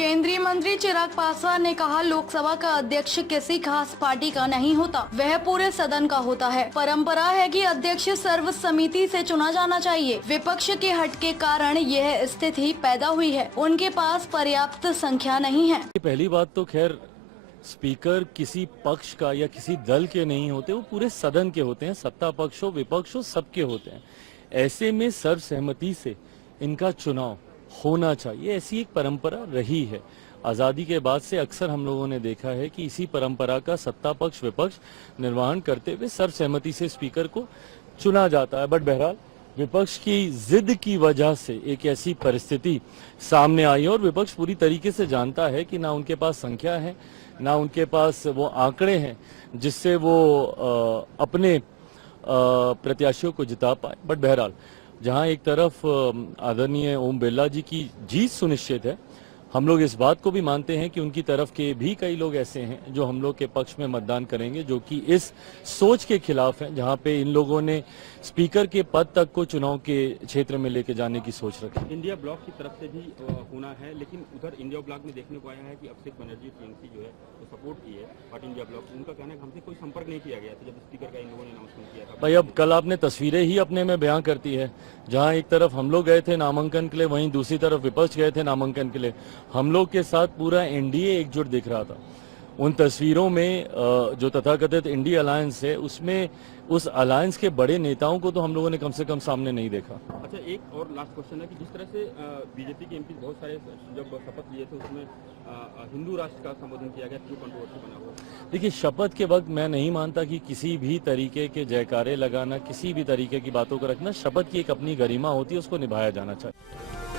केंद्रीय मंत्री चिराग पासवान ने कहा, लोकसभा का अध्यक्ष किसी खास पार्टी का नहीं होता, वह पूरे सदन का होता है। परंपरा है कि अध्यक्ष सर्वसम्मति से चुना जाना चाहिए। विपक्ष के हट के कारण यह स्थिति पैदा हुई है। उनके पास पर्याप्त संख्या नहीं है। पहली बात तो खैर स्पीकर किसी पक्ष का या किसी दल के नहीं होते, वो पूरे सदन के होते हैं। सत्ता पक्ष हो विपक्ष हो सबके होते हैं। ऐसे में सर्वसहमति से इनका चुनाव होना चाहिए, ऐसी एक परंपरा रही है। आज़ादी के बाद से अक्सर हम लोगों ने देखा है कि इसी परंपरा का सत्ता पक्ष विपक्ष निर्वहन करते हुए सर्वसहमति से स्पीकर को चुना जाता है। बट बहरहाल विपक्ष की जिद की वजह से एक ऐसी परिस्थिति सामने आई है और विपक्ष पूरी तरीके से जानता है कि ना उनके पास संख्या है, ना उनके पास वो आंकड़े हैं जिससे वो अपने प्रत्याशियों को जिता पाए। बट बहरहाल जहां एक तरफ आदरणीय ओम बिरला जी की जीत सुनिश्चित है, हम लोग इस बात को भी मानते हैं कि उनकी तरफ के भी कई लोग ऐसे हैं जो हम लोग के पक्ष में मतदान करेंगे, जो कि इस सोच के खिलाफ हैं जहां पे इन लोगों ने स्पीकर के पद तक को चुनाव के क्षेत्र में लेके जाने की सोच रखी। इंडिया ब्लॉक की तरफ से भी होना है, लेकिन उधर इंडिया ब्लॉक में देखने को आया है कि अभिषेक बनर्जी टीएमसी जो है वो सपोर्ट की है, बट इंडिया ब्लॉक उनका कहना है कि हमसे कोई संपर्क नहीं किया गया था जब स्पीकर का इन लोगों ने अनाउंसमेंट किया था। भाई अब कल आपने तस्वीरें ही अपने में बयां करती है, जहां एक तरफ हम लोग गए थे नामांकन के लिए, वहीं दूसरी तरफ विपक्ष गए थे नामांकन के लिए। हम लोग के साथ पूरा एनडीए एकजुट दिख रहा था। उन तस्वीरों में जो तथाकथित इंडिया अलायंस है, उसमें उस अलायंस के बड़े नेताओं को तो हम लोगों ने कम से कम सामने नहीं देखा। अच्छा, एक और लास्ट क्वेश्चन है कि जिस तरह से बीजेपी के एमपी बहुत सारे जब शपथ लिए थे उसमें हिंदू राष्ट्र का संबोधन किया गया, क्यों कंट्रोवर्सी बना हुआ? देखिए, शपथ के वक्त मैं नहीं मानता कि किसी भी तरीके के जयकारे लगाना, किसी भी तरीके की बातों को रखना, शपथ की एक अपनी गरिमा होती है, उसको निभाया जाना चाहिए।